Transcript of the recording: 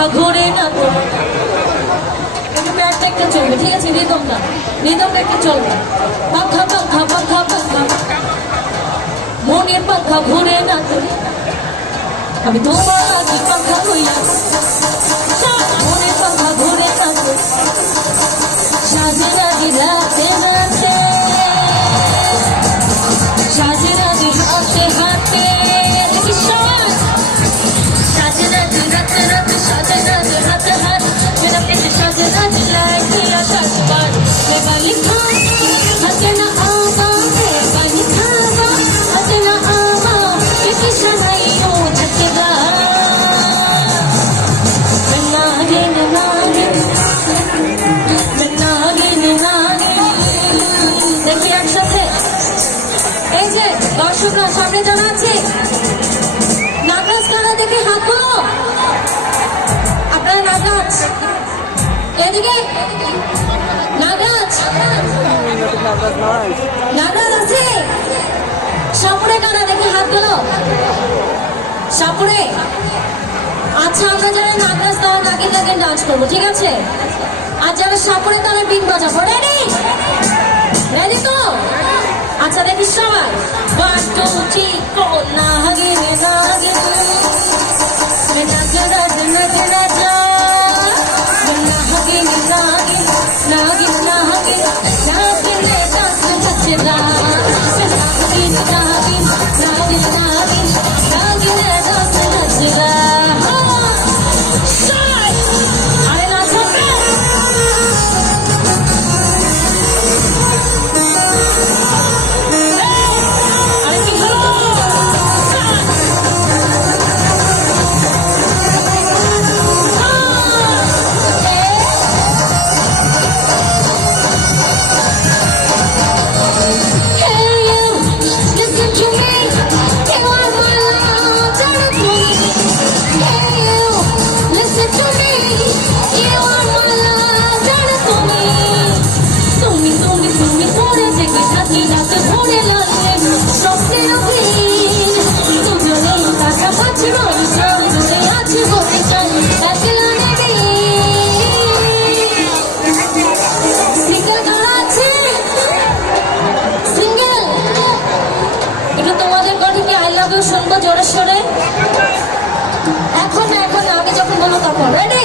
পাখা ঘুরে না তো ব্যাটটা একটা চলবে, ঠিক আছে? রিদমটা একটা চলবে। পাখা পাখা পাখা পাখা মনের পাখা ঘুরে না তো আমি তোমার আগে পাখা হইয়া মনের পাখা ঘুরে না তো সাজে রাজি রাতে রাতে সাজে রাজি হাতে হাতে দেখি সবাই সাজে রাজি রাতে রাতে সাজে রাজি হাতে হাতে मेरा पेट साजे राजी लाइट दिया काटवार मैं बाली खावा हते ना आवा बाली खावा हते ना आवा ये किसा नहीं हो झटका मैं नागे देखिए एक साथे এই যে দর্শকরা সামনে যারা আছে নাগরাজ কারা দেখে হাত তোলো আপনারা নাগরাজ এদিকে নাগরাজ নাগরাজ আছে সাপুরে কারা দেখে হাত তোলো সাপুরে আচ্ছা আমরা যারা নাগরাজ তারা নাগে নাগে ডান্স করবো ঠিক আছে আর যারা সাপুরে তারা বিন বাজাবো রেডি রেডি তো আচ্ছা দেখি সবাই 1 2 3 4 নাগে নাগে নাগরাজ নাগরাজ শুনবো জোরে সোরে এখন না এখন আগে যখন বলবো তখন রেডি